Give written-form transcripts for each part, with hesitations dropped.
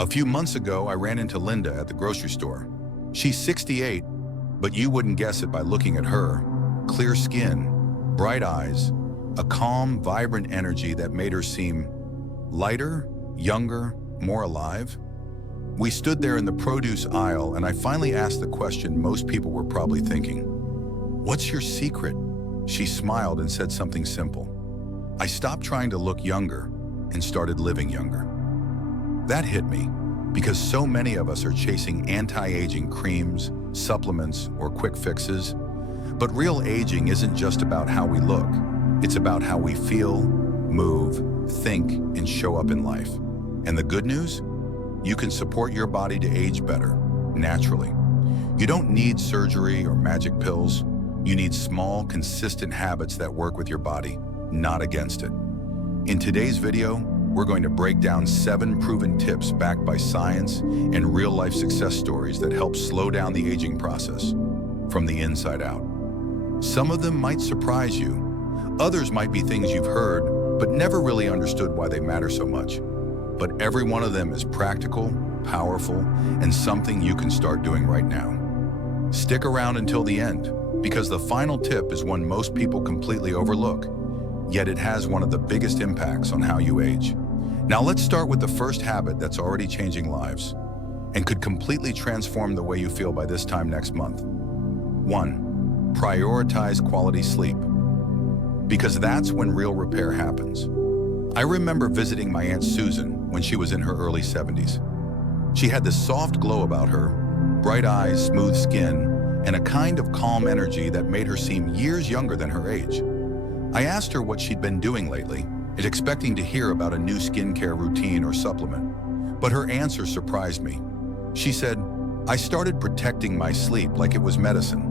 A few months ago, I ran into Linda at the grocery store. She's 68, but you wouldn't guess it by looking at her. Clear skin, bright eyes, a calm, vibrant energy that made her seem lighter, younger, more alive. We stood there in the produce aisle, and I finally asked the question most people were probably thinking. "What's your secret?" She smiled and said something simple. "I stopped trying to look younger and started living younger." That hit me, because so many of us are chasing anti-aging creams, supplements, or quick fixes. But real aging isn't just about how we look. It's about how we feel, move, think, and show up in life. And the good news? You can support your body to age better, naturally. You don't need surgery or magic pills. You need small, consistent habits that work with your body, not against it. In today's video, we're going to break down 7 proven tips backed by science and real-life success stories that help slow down the aging process from the inside out. Some of them might surprise you. Others might be things you've heard, but never really understood why they matter so much. But every one of them is practical, powerful, and something you can start doing right now. Stick around until the end, because the final tip is one most people completely overlook, yet it has one of the biggest impacts on how you age. Now let's start with the first habit that's already changing lives and could completely transform the way you feel by this time next month. 1. Prioritize quality sleep, because that's when real repair happens. I remember visiting my Aunt Susan when she was in her early 70s. She had this soft glow about her, bright eyes, smooth skin, and a kind of calm energy that made her seem years younger than her age. I asked her what she'd been doing lately, expecting to hear about a new skincare routine or supplement. But her answer surprised me. She said, "I started protecting my sleep like it was medicine."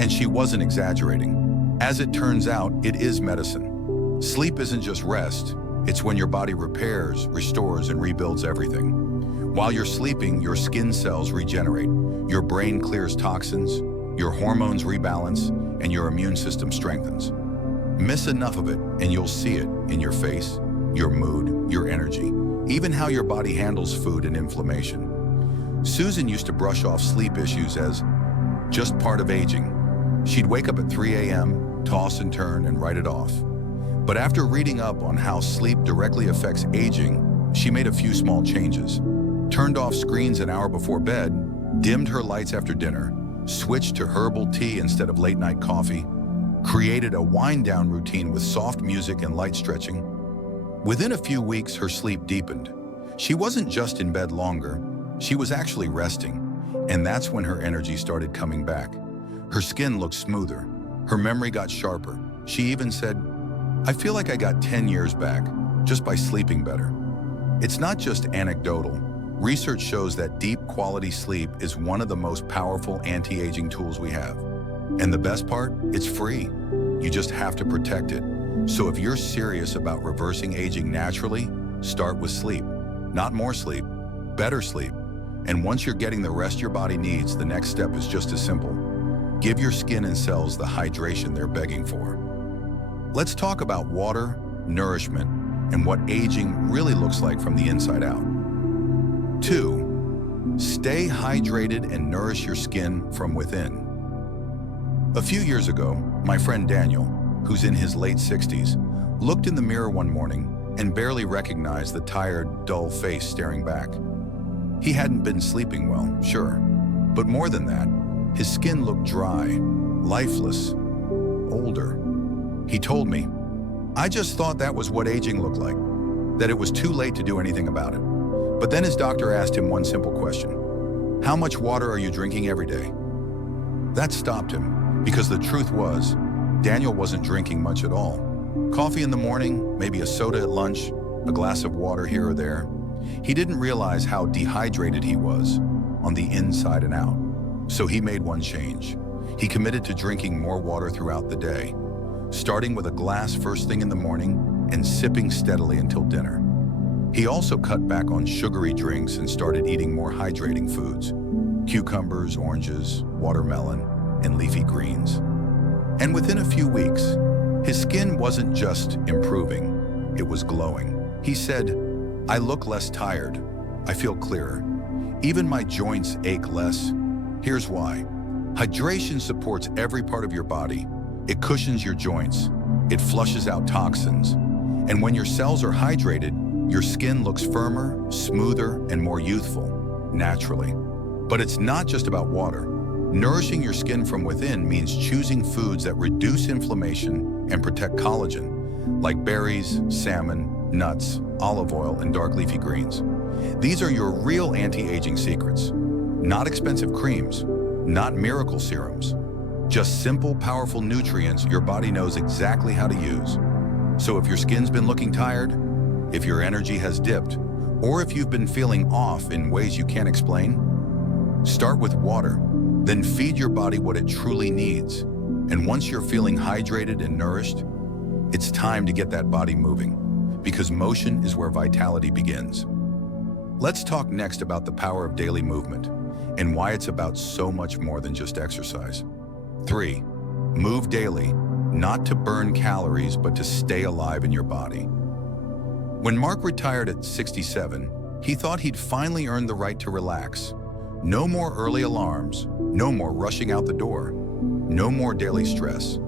And she wasn't exaggerating. As it turns out, it is medicine. Sleep isn't just rest. It's when your body repairs, restores, and rebuilds everything. While you're sleeping, your skin cells regenerate, your brain clears toxins, your hormones rebalance, and your immune system strengthens. Miss enough of it, and you'll see it in your face, your mood, your energy, even how your body handles food and inflammation. Susan used to brush off sleep issues as just part of aging. She'd wake up at 3 a.m., toss and turn, and write it off. But after reading up on how sleep directly affects aging, she made a few small changes. Turned off screens an hour before bed, dimmed her lights after dinner, switched to herbal tea instead of late-night coffee, created a wind-down routine with soft music and light stretching. Within a few weeks, her sleep deepened. She wasn't just in bed longer, she was actually resting, and that's when her energy started coming back. Her skin looked smoother, her memory got sharper. She even said, "I feel like I got 10 years back, just by sleeping better." It's not just anecdotal. Research shows that deep quality sleep is one of the most powerful anti-aging tools we have. And the best part, it's free. You just have to protect it. So if you're serious about reversing aging naturally, start with sleep. Not more sleep, better sleep. And once you're getting the rest your body needs, the next step is just as simple. Give your skin and cells the hydration they're begging for. Let's talk about water, nourishment, and what aging really looks like from the inside out. 2. Stay hydrated and nourish your skin from within. A few years ago, my friend Daniel, who's in his late 60s, looked in the mirror one morning and barely recognized the tired, dull face staring back. He hadn't been sleeping well, sure, but more than that, his skin looked dry, lifeless, older. He told me, "I just thought that was what aging looked like, that it was too late to do anything about it." But then his doctor asked him one simple question: "How much water are you drinking every day?" That stopped him, because the truth was, Daniel wasn't drinking much at all. Coffee in the morning, maybe a soda at lunch, a glass of water here or there. He didn't realize how dehydrated he was on the inside and out. So he made one change. He committed to drinking more water throughout the day, starting with a glass first thing in the morning and sipping steadily until dinner. He also cut back on sugary drinks and started eating more hydrating foods: cucumbers, oranges, watermelon, and leafy greens. And within a few weeks, his skin wasn't just improving, it was glowing. He said, "I look less tired. I feel clearer. Even my joints ache less. Here's why. Hydration supports every part of your body. It cushions your joints. It flushes out toxins. And when your cells are hydrated, your skin looks firmer, smoother, and more youthful, naturally. But it's not just about water. Nourishing your skin from within means choosing foods that reduce inflammation and protect collagen, like berries, salmon, nuts, olive oil, and dark leafy greens. These are your real anti-aging secrets. Not expensive creams, not miracle serums. Just simple, powerful nutrients your body knows exactly how to use. So if your skin's been looking tired, if your energy has dipped, or if you've been feeling off in ways you can't explain, start with water, then feed your body what it truly needs. And once you're feeling hydrated and nourished, it's time to get that body moving, because motion is where vitality begins. Let's talk next about the power of daily movement and why it's about so much more than just exercise. 3. Move daily, not to burn calories, but to stay alive in your body. When Mark retired at 67, he thought he'd finally earned the right to relax. No more early alarms, no more rushing out the door, no more daily stress.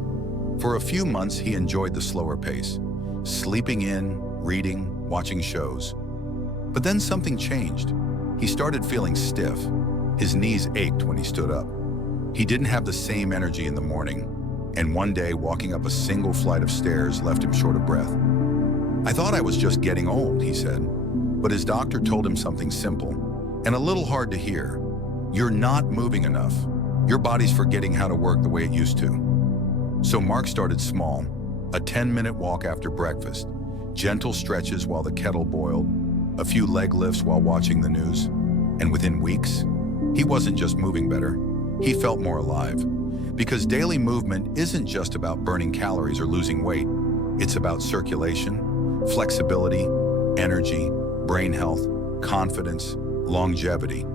For a few months, he enjoyed the slower pace, sleeping in, reading, watching shows. But then something changed. He started feeling stiff. His knees ached when he stood up. He didn't have the same energy in the morning, and one day walking up a single flight of stairs left him short of breath. "I thought I was just getting old," he said, but his doctor told him something simple and a little hard to hear. "You're not moving enough. Your body's forgetting how to work the way it used to." So Mark started small, a 10-minute walk after breakfast, gentle stretches while the kettle boiled, a few leg lifts while watching the news. And within weeks, he wasn't just moving better, he felt more alive. Because daily movement isn't just about burning calories or losing weight. It's about circulation, flexibility, energy, brain health, confidence, longevity.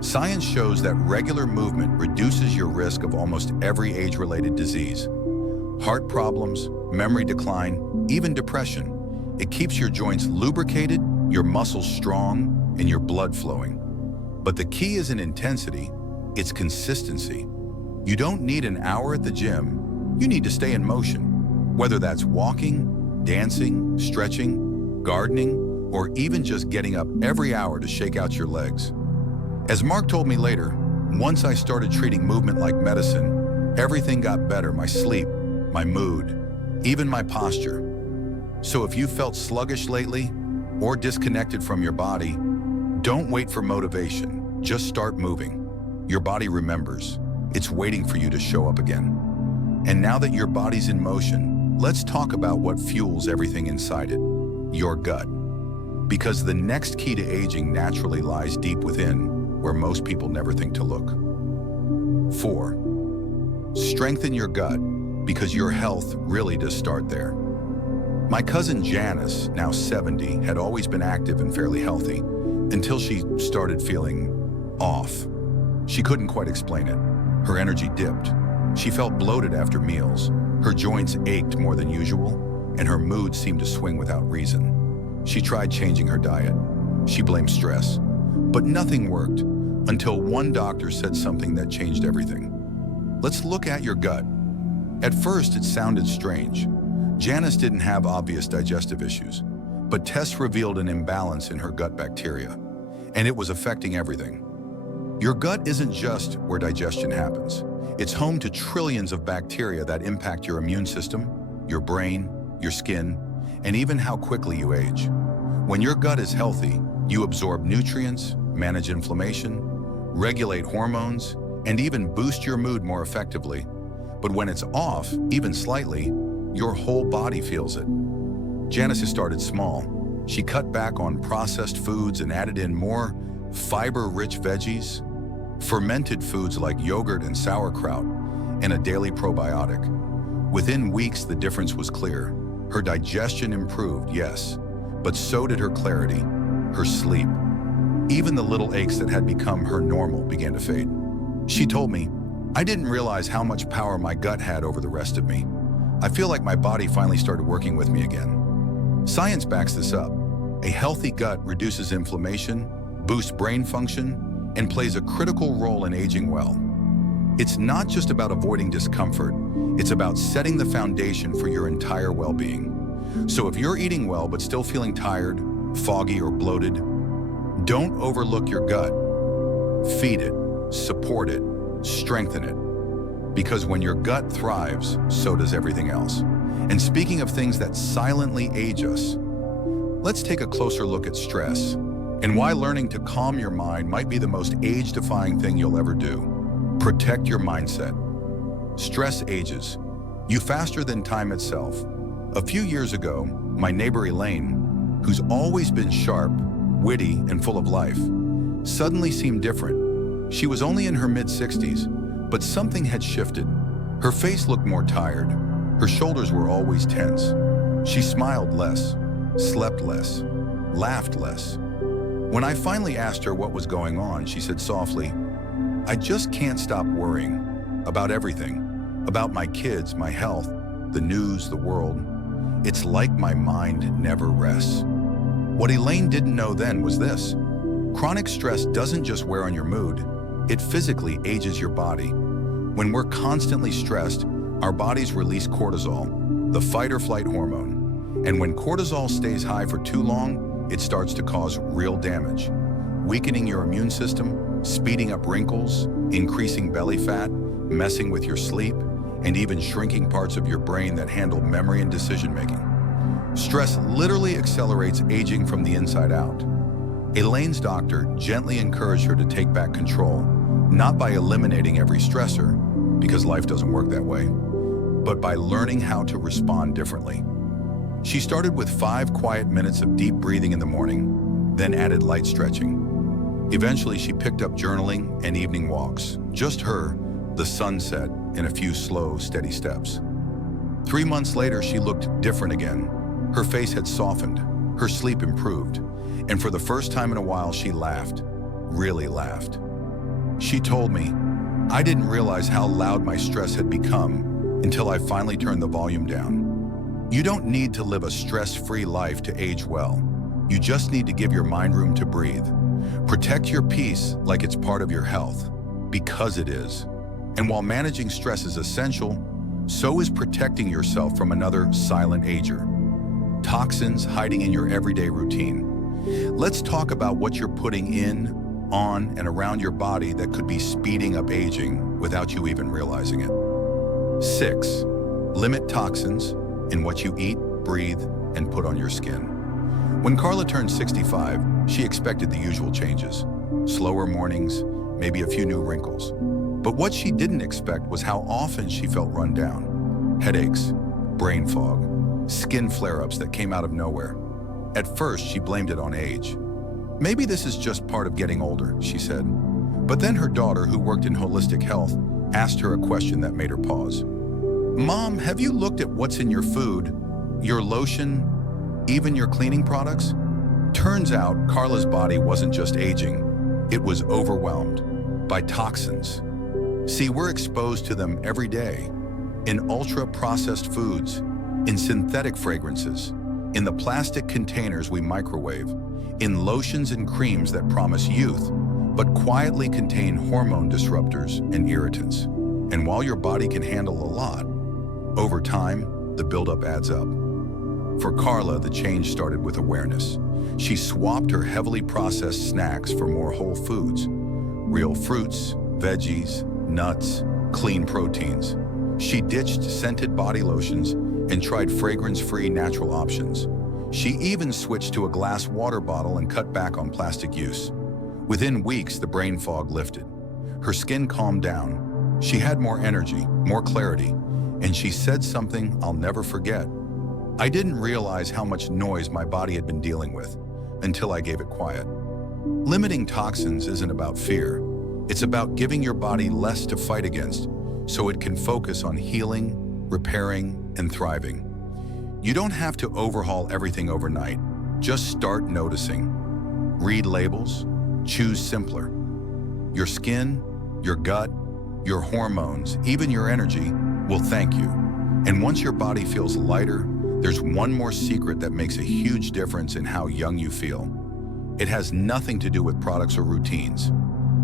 Science shows that regular movement reduces your risk of almost every age-related disease. Heart problems, memory decline, even depression. It keeps your joints lubricated, your muscles strong, and your blood flowing. But the key isn't intensity, it's consistency. You don't need an hour at the gym, you need to stay in motion. Whether that's walking, dancing, stretching, gardening, or even just getting up every hour to shake out your legs. As Mark told me later, once I started treating movement like medicine, everything got better: my sleep, my mood, even my posture. So if you felt sluggish lately or disconnected from your body, don't wait for motivation, just start moving. Your body remembers. It's waiting for you to show up again. And now that your body's in motion, let's talk about what fuels everything inside it: your gut. Because the next key to aging naturally lies deep within, where most people never think to look. 4. Strengthen your gut, because your health really does start there. My cousin Janice, now 70, had always been active and fairly healthy, until she started feeling off. She couldn't quite explain it. Her energy dipped. She felt bloated after meals. Her joints ached more than usual, and her mood seemed to swing without reason. She tried changing her diet. She blamed stress. But nothing worked, until one doctor said something that changed everything. "Let's look at your gut." At first, it sounded strange. Janice didn't have obvious digestive issues, but tests revealed an imbalance in her gut bacteria, and it was affecting everything. Your gut isn't just where digestion happens. It's home to trillions of bacteria that impact your immune system, your brain, your skin, and even how quickly you age. When your gut is healthy, you absorb nutrients, manage inflammation, regulate hormones, and even boost your mood more effectively. But when it's off, even slightly, your whole body feels it. Janice has started small. She cut back on processed foods and added in more fiber-rich veggies, fermented foods like yogurt and sauerkraut, and a daily probiotic. Within weeks, the difference was clear. Her digestion improved, yes, but so did her clarity, her sleep. Even the little aches that had become her normal began to fade. She told me, "I didn't realize how much power my gut had over the rest of me. I feel like my body finally started working with me again." Science backs this up. A healthy gut reduces inflammation, boosts brain function, and plays a critical role in aging well. It's not just about avoiding discomfort, it's about setting the foundation for your entire well-being. So if you're eating well but still feeling tired, foggy, or bloated, don't overlook your gut. Feed it, support it, strengthen it. Because when your gut thrives, so does everything else. And speaking of things that silently age us, let's take a closer look at stress and why learning to calm your mind might be the most age-defying thing you'll ever do. Protect your mindset. Stress ages you faster than time itself. A few years ago, my neighbor Elaine, who's always been sharp, witty, and full of life, suddenly seemed different. She was only in her mid-60s, but something had shifted. Her face looked more tired. Her shoulders were always tense. She smiled less, slept less, laughed less. When I finally asked her what was going on, she said softly, "I just can't stop worrying about everything, about my kids, my health, the news, the world. It's like my mind never rests." What Elaine didn't know then was this: chronic stress doesn't just wear on your mood, it physically ages your body. When we're constantly stressed, our bodies release cortisol, the fight or flight hormone. And when cortisol stays high for too long, it starts to cause real damage, weakening your immune system, speeding up wrinkles, increasing belly fat, messing with your sleep, and even shrinking parts of your brain that handle memory and decision-making. Stress literally accelerates aging from the inside out. Elaine's doctor gently encouraged her to take back control, not by eliminating every stressor, because life doesn't work that way, but by learning how to respond differently. She started with 5 quiet minutes of deep breathing in the morning, then added light stretching. Eventually, she picked up journaling and evening walks, just her, the sunset, and a few slow, steady steps. 3 months later, she looked different again. Her face had softened, her sleep improved, and for the first time in a while, she laughed, really laughed. She told me, "I didn't realize how loud my stress had become until I finally turned the volume down." You don't need to live a stress-free life to age well. You just need to give your mind room to breathe. Protect your peace like it's part of your health, because it is. And while managing stress is essential, so is protecting yourself from another silent ager. Toxins hiding in your everyday routine. Let's talk about what you're putting in, on, and around your body that could be speeding up aging without you even realizing it. 6. Limit toxins in what you eat, breathe, and put on your skin. When Carla turned 65, she expected the usual changes. Slower mornings, maybe a few new wrinkles. But what she didn't expect was how often she felt run down. Headaches, brain fog, skin flare-ups that came out of nowhere. At first, she blamed it on age. "Maybe this is just part of getting older," she said. But then her daughter, who worked in holistic health, asked her a question that made her pause. "Mom, have you looked at what's in your food, your lotion, even your cleaning products?" Turns out, Carla's body wasn't just aging, it was overwhelmed by toxins. See, we're exposed to them every day, in ultra-processed foods, in synthetic fragrances, in the plastic containers we microwave, in lotions and creams that promise youth, but quietly contain hormone disruptors and irritants. And while your body can handle a lot, over time, the buildup adds up. For Carla, the change started with awareness. She swapped her heavily processed snacks for more whole foods, real fruits, veggies, nuts, clean proteins. She ditched scented body lotions and tried fragrance-free natural options. She even switched to a glass water bottle and cut back on plastic use. Within weeks, the brain fog lifted. Her skin calmed down. She had more energy, more clarity, and she said something I'll never forget. "I didn't realize how much noise my body had been dealing with until I gave it quiet." Limiting toxins isn't about fear. It's about giving your body less to fight against so it can focus on healing, repairing, and thriving. You don't have to overhaul everything overnight. Just start noticing. Read labels. Choose simpler. Your skin, your gut, your hormones, even your energy will thank you. And once your body feels lighter, there's one more secret that makes a huge difference in how young you feel. It has nothing to do with products or routines,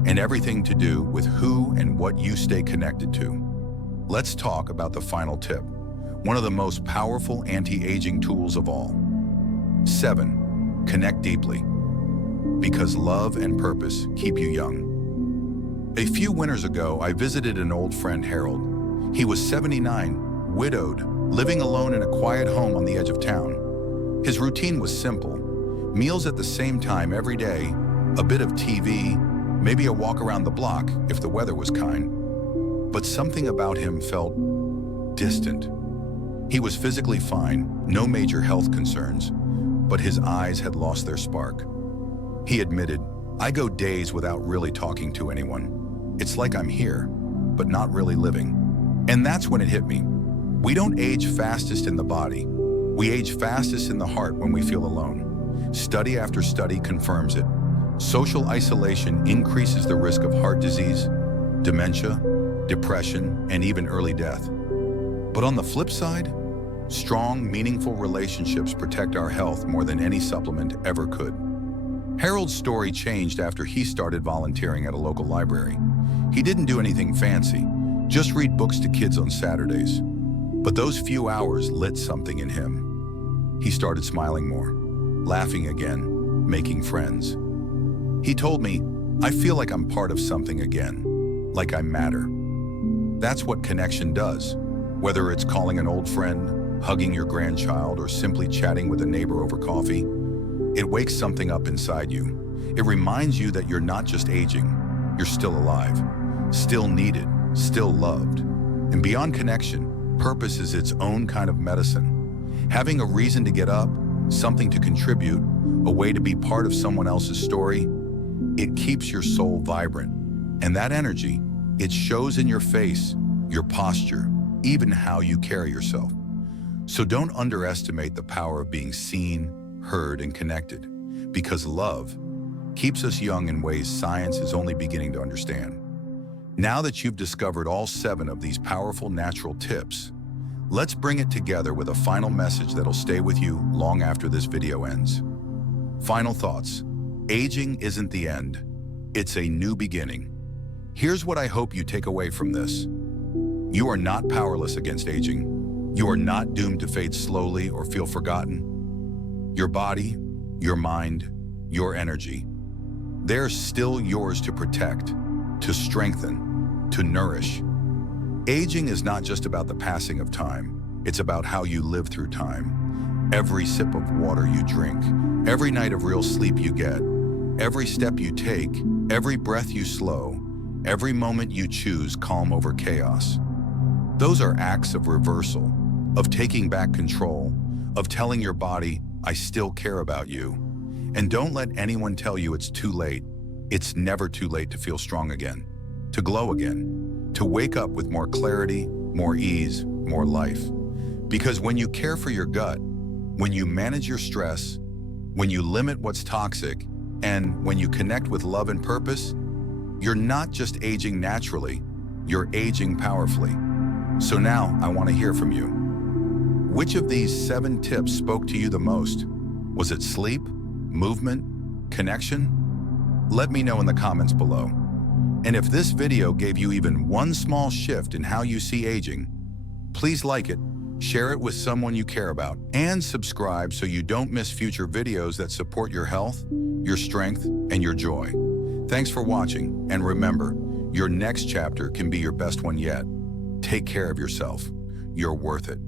and everything to do with who and what you stay connected to. Let's talk about the final tip, one of the most powerful anti-aging tools of all. 7. Connect deeply. Because love and purpose keep you young. A few winters ago, I visited an old friend, Harold. He was 79, widowed, living alone in a quiet home on the edge of town. His routine was simple: meals at the same time every day, a bit of TV, maybe a walk around the block if the weather was kind. But something about him felt distant. He was physically fine, no major health concerns, but his eyes had lost their spark. He admitted, "I go days without really talking to anyone. It's like I'm here, but not really living." And that's when it hit me. We don't age fastest in the body. We age fastest in the heart when we feel alone. Study after study confirms it. Social isolation increases the risk of heart disease, dementia, depression, and even early death. But on the flip side, strong, meaningful relationships protect our health more than any supplement ever could. Harold's story changed after he started volunteering at a local library. He didn't do anything fancy, just read books to kids on Saturdays. But those few hours lit something in him. He started smiling more, laughing again, making friends. He told me, "I feel like I'm part of something again, like I matter." That's what connection does. Whether it's calling an old friend, hugging your grandchild, or simply chatting with a neighbor over coffee, it wakes something up inside you. It reminds you that you're not just aging, you're still alive, still needed, still loved. And beyond connection, purpose is its own kind of medicine. Having a reason to get up, something to contribute, a way to be part of someone else's story, it keeps your soul vibrant. And that energy, it shows in your face, your posture, even how you carry yourself. So don't underestimate the power of being seen, heard, and connected, because love keeps us young in ways science is only beginning to understand. Now that you've discovered all 7 of these powerful natural tips, let's bring it together with a final message that'll stay with you long after this video ends. Final thoughts. Aging isn't the end. It's a new beginning. Here's what I hope you take away from this. You are not powerless against aging. You are not doomed to fade slowly or feel forgotten. Your body, your mind, your energy, they're still yours to protect, to strengthen, to nourish. Aging is not just about the passing of time. It's about how you live through time. Every sip of water you drink, every night of real sleep you get, every step you take, every breath you slow, every moment you choose calm over chaos. Those are acts of reversal, of taking back control, of telling your body, "I still care about you." And don't let anyone tell you it's too late. It's never too late to feel strong again, to glow again, to wake up with more clarity, more ease, more life. Because when you care for your gut, when you manage your stress, when you limit what's toxic, and when you connect with love and purpose, you're not just aging naturally, you're aging powerfully. So now I want to hear from you. Which of these 7 tips spoke to you the most? Was it sleep, movement, connection? Let me know in the comments below. And if this video gave you even one small shift in how you see aging, please like it, share it with someone you care about, and subscribe so you don't miss future videos that support your health, your strength, and your joy. Thanks for watching, and remember, your next chapter can be your best one yet. Take care of yourself. You're worth it.